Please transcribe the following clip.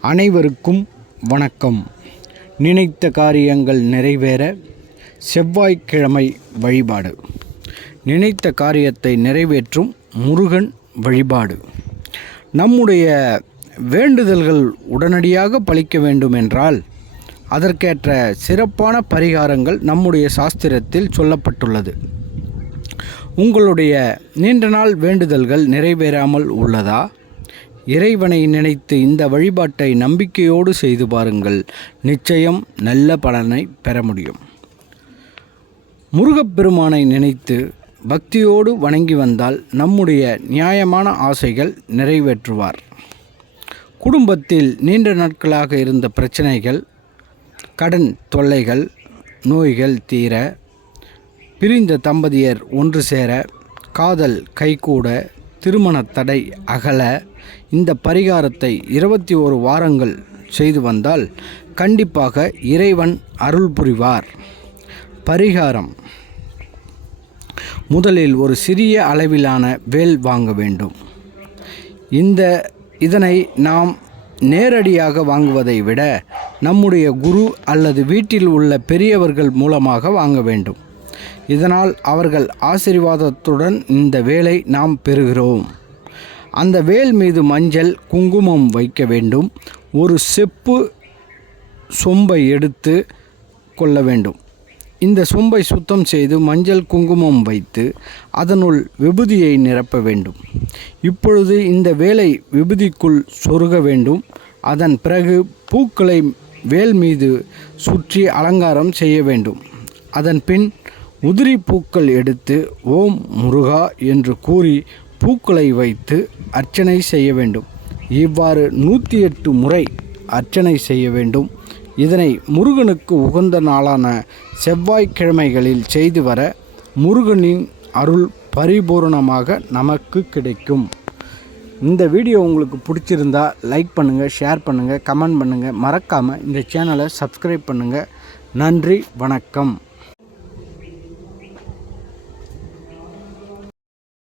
அனைவருக்கும் வணக்கம். நினைத்த காரியங்கள் நிறைவேற செவ்வாய்க்கிழமை வழிபாடு. நினைத்த காரியத்தை நிறைவேற்றும் முருகன் வழிபாடு. நம்முடைய வேண்டுதல்கள் உடனடியாக பலிக்க வேண்டும் என்றால் அதற்கேற்ற சிறப்பான பரிகாரங்கள் நம்முடைய சாஸ்திரத்தில் சொல்லப்பட்டுள்ளது. உங்களுடைய நீண்ட நாள் வேண்டுதல்கள் நிறைவேறாமல் உள்ளதா? இறைவனை நினைத்து இந்த வழிபாட்டை நம்பிக்கையோடு செய்து பாருங்கள். நிச்சயம் நல்ல பலனை பெற முடியும். முருகப்பெருமானை நினைத்து பக்தியோடு வணங்கி வந்தால் நம்முடைய நியாயமான ஆசைகள் நிறைவேற்றுவார். குடும்பத்தில் நீண்ட நாட்களாக இருந்த பிரச்சனைகள் கடன் தொல்லைகள் நோய்கள் தீர பிரிந்த தம்பதியர் ஒன்று சேர காதல் கைகூட திருமண தடை அகல இந்த பரிகாரத்தை இருபத்தி ஒரு வாரங்கள் செய்து வந்தால் கண்டிப்பாக இறைவன் அருள் புரிவார். பரிகாரம். முதலில் ஒரு சிறிய அளவிலான வேல் வாங்க வேண்டும். இந்த இதனை நாம் நேரடியாக வாங்குவதை விட நம்முடைய குரு அல்லது வீட்டில் உள்ள பெரியவர்கள் மூலமாக வாங்க வேண்டும். இதனால் அவர்கள் ஆசீர்வாதத்துடன் இந்த வேலை நாம் பெறுகிறோம். அந்த வேல் மீது மஞ்சள் குங்குமம் வைக்க வேண்டும். ஒரு செப்பு சொம்பை எடுத்து கொள்ள வேண்டும். இந்த சொம்பை சுத்தம் செய்து மஞ்சள் குங்குமம் வைத்து அதனுள் விபூதியை நிரப்ப வேண்டும். இப்பொழுது இந்த வேலை விபூதிக்குள் சொருக வேண்டும். அதன் பிறகு பூக்களை வேல் மீது சுற்றி அலங்காரம் செய்ய வேண்டும். அதன் பின் உதிரி பூக்கள் எடுத்து ஓம் முருகா என்று கூறி பூக்களை வைத்து அர்ச்சனை செய்ய வேண்டும். இவ்வாறு நூற்றி எட்டு முறை அர்ச்சனை செய்ய வேண்டும். இதனை முருகனுக்கு உகந்த நாளான செவ்வாய்க்கிழமைகளில் செய்து வர முருகனின் அருள் பரிபூரணமாக நமக்கு கிடைக்கும். இந்த வீடியோ உங்களுக்கு பிடிச்சிருந்தா லைக் பண்ணுங்கள் ஷேர் பண்ணுங்கள் கமெண்ட் பண்ணுங்கள் மறக்காமல் இந்த சேனலை சப்ஸ்கிரைப் பண்ணுங்கள் நன்றி வணக்கம்.